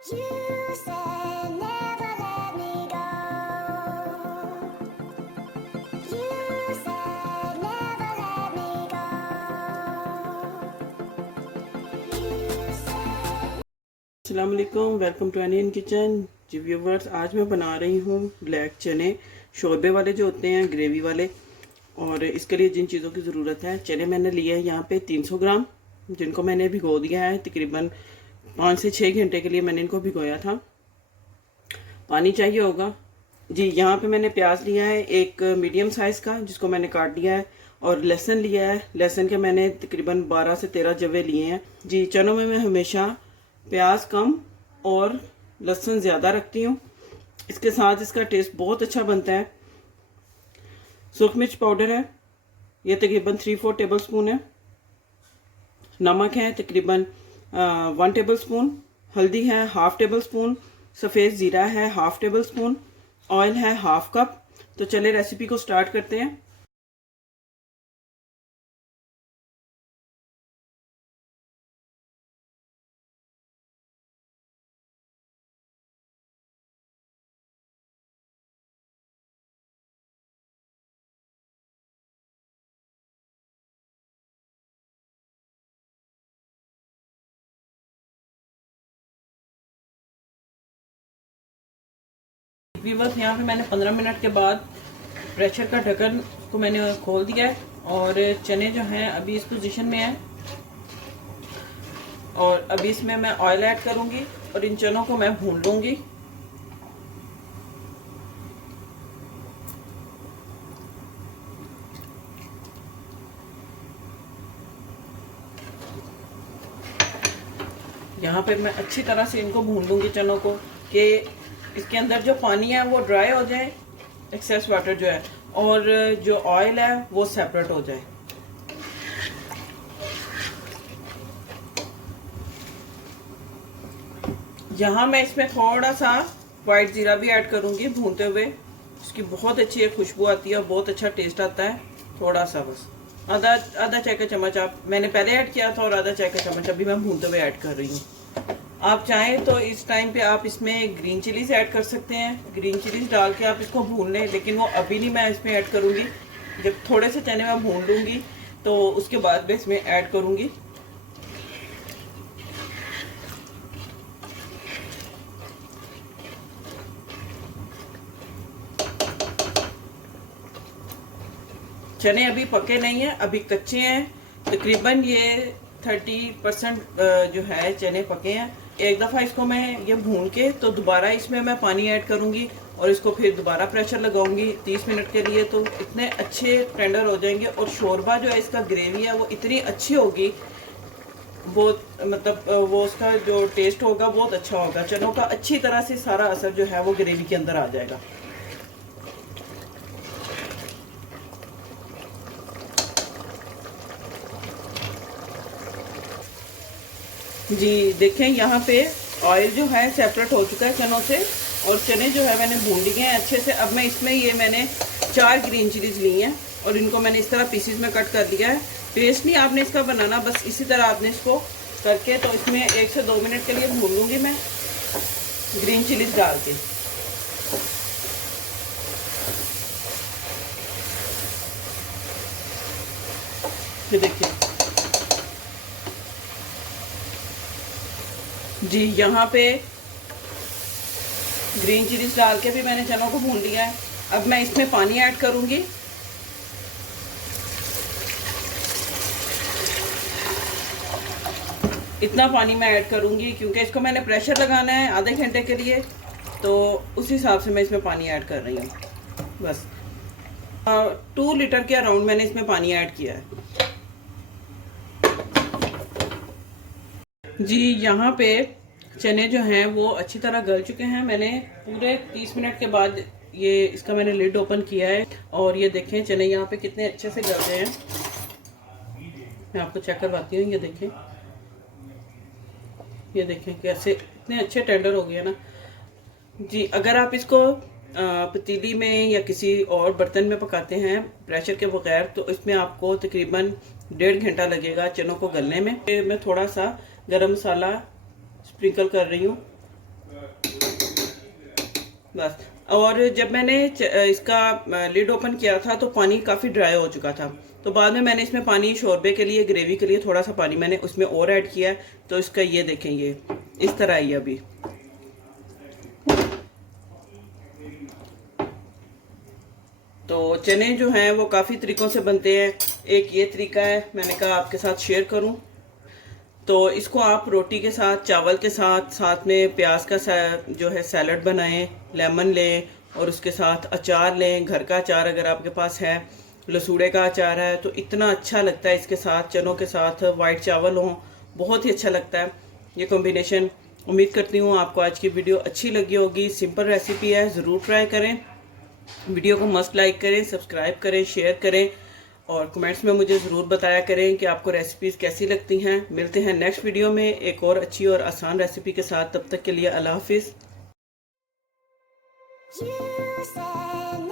You said never let me go. You said never let me go. You said अस्सलाम वालेकुम, welcome to onion kitchen. जी viewers, आज मैं बना रही हूँ ब्लैक चने, शोरबे वाले जो होते हैं, ग्रेवी वाले। और इसके लिए जिन चीज़ों की ज़रूरत है, चने मैंने लिए हैं यहाँ पे 300 ग्राम, जिनको मैंने भिगो दिया है। तकरीबन 5 से 6 घंटे के लिए मैंने इनको भिगोया था। पानी चाहिए होगा। जी, यहाँ पे मैंने प्याज लिया है एक मीडियम साइज़ का, जिसको मैंने काट दिया है। और लहसुन लिया है, लहसुन के मैंने तकरीबन 12 से 13 जवे लिए हैं। जी, चनों में मैं हमेशा प्याज कम और लहसुन ज़्यादा रखती हूँ। इसके साथ इसका टेस्ट बहुत अच्छा बनता है। सूख मिर्च पाउडर है, ये तकरीबन 3-4 टेबल स्पून है। नमक है तकरीबन 1 टेबल स्पून। हल्दी है 1/2 टेबल स्पून। सफ़ेद ज़ीरा है 1/2 टेबल स्पून। ऑयल है 1/2 कप। तो चले रेसिपी को स्टार्ट करते हैं। व्यूअर्स, यहाँ पे मैंने 15 मिनट के बाद प्रेशर का ढक्कन को मैंने खोल दिया है। और चने जो हैं अभी इस पोजीशन में है। और अभी इसमें मैं ऑयल ऐड करूंगी और इन चनों को मैं भून लूंगी। यहाँ पे मैं अच्छी तरह से इनको भून लूंगी चनों को, कि इसके अंदर जो पानी है वो ड्राई हो जाए, एक्सेस वाटर जो है, और जो ऑयल है वो सेपरेट हो जाए। यहाँ मैं इसमें थोड़ा सा वाइट जीरा भी ऐड करूंगी भूनते हुए। इसकी बहुत अच्छी एक खुशबू आती है और बहुत अच्छा टेस्ट आता है। थोड़ा सा, बस आधा आधा चाय का चम्मच आप मैंने पहले ऐड किया था, और आधा चाय का चम्मच अभी मैं भूनते हुए ऐड कर रही हूँ। आप चाहें तो इस टाइम पे आप इसमें ग्रीन चिलीज ऐड कर सकते हैं। ग्रीन चिलीज डाल के आप इसको भून लें, लेकिन वो अभी नहीं मैं इसमें ऐड करूँगी। जब थोड़े से चने मैं भून लूँगी तो उसके बाद मैं इसमें ऐड करूँगी। चने अभी पके नहीं हैं, अभी कच्चे हैं। तकरीबन ये 30% जो है चने पके हैं। एक दफ़ा इसको मैं ये भून के तो दोबारा इसमें मैं पानी ऐड करूँगी और इसको फिर दोबारा प्रेशर लगाऊंगी 30 मिनट के लिए। तो इतने अच्छे टेंडर हो जाएंगे और शोरबा जो है इसका ग्रेवी है वो इतनी अच्छी होगी, वो मतलब वो उसका जो टेस्ट होगा बहुत अच्छा होगा। चनों का अच्छी तरह से सारा असर जो है वो ग्रेवी के अंदर आ जाएगा। जी देखें, यहाँ पे ऑयल जो है सेपरेट हो चुका है चनों से, और चने जो है मैंने भून लिए हैं अच्छे से। अब मैं इसमें ये मैंने 4 ग्रीन चिलीज ली हैं और इनको मैंने इस तरह पीसीज में कट कर दिया है। पेस्ट नहीं आपने इसका बनाना, बस इसी तरह आपने इसको करके तो इसमें 1 से 2 मिनट के लिए भून लूँगी मैं ग्रीन चिलीज डाल के। ये देखिए जी, यहाँ पे ग्रीन चिलीज डाल के भी मैंने चनों को भून लिया है। अब मैं इसमें पानी ऐड करूँगी। इतना पानी मैं ऐड करूँगी क्योंकि इसको मैंने प्रेशर लगाना है आधे घंटे के लिए, तो उस हिसाब से मैं इसमें पानी ऐड कर रही हूँ। बस 2 लीटर के अराउंड मैंने इसमें पानी ऐड किया है। जी, यहाँ पे चने जो हैं वो अच्छी तरह गल चुके हैं। मैंने पूरे 30 मिनट के बाद ये इसका मैंने लिड ओपन किया है, और ये देखें चने यहाँ पे कितने अच्छे से गल गए हैं। मैं आपको चेक करवाती हूँ। ये देखें कैसे इतने अच्छे टेंडर हो गए ना जी। अगर आप इसको पतीली में या किसी और बर्तन में पकाते हैं प्रेशर के बगैर, तो इसमें आपको तकरीबन 1.5 घंटा लगेगा चनों को गलने में। मैं थोड़ा सा गरम मसाला स्प्रिंकल कर रही हूँ बस। और जब मैंने इसका लिड ओपन किया था तो पानी काफ़ी ड्राई हो चुका था, तो बाद में मैंने इसमें पानी शोरबे के लिए, ग्रेवी के लिए थोड़ा सा पानी मैंने उसमें और ऐड किया, तो इसका ये देखें, ये इस तरह ही अभी। तो चने जो हैं वो काफ़ी तरीक़ों से बनते हैं। एक ये तरीका है, मैंने कहा आपके साथ शेयर करूं। तो इसको आप रोटी के साथ, चावल के साथ, साथ में प्याज का जो है सैलड बनाएं, लेमन लें और उसके साथ अचार लें, घर का अचार अगर आपके पास है, लसूड़े का अचार है, तो इतना अच्छा लगता है इसके साथ, चनों के साथ वाइट चावल हों, बहुत ही अच्छा लगता है ये कॉम्बिनेशन। उम्मीद करती हूँ आपको आज की वीडियो अच्छी लगी होगी। सिंपल रेसिपी है, ज़रूर ट्राई करें। वीडियो को मस्ट लाइक करें, सब्सक्राइब करें, शेयर करें और कमेंट्स में मुझे ज़रूर बताया करें कि आपको रेसिपीज़ कैसी लगती हैं। मिलते हैं नेक्स्ट वीडियो में एक और अच्छी और आसान रेसिपी के साथ। तब तक के लिए अल्लाह हाफिज़। You said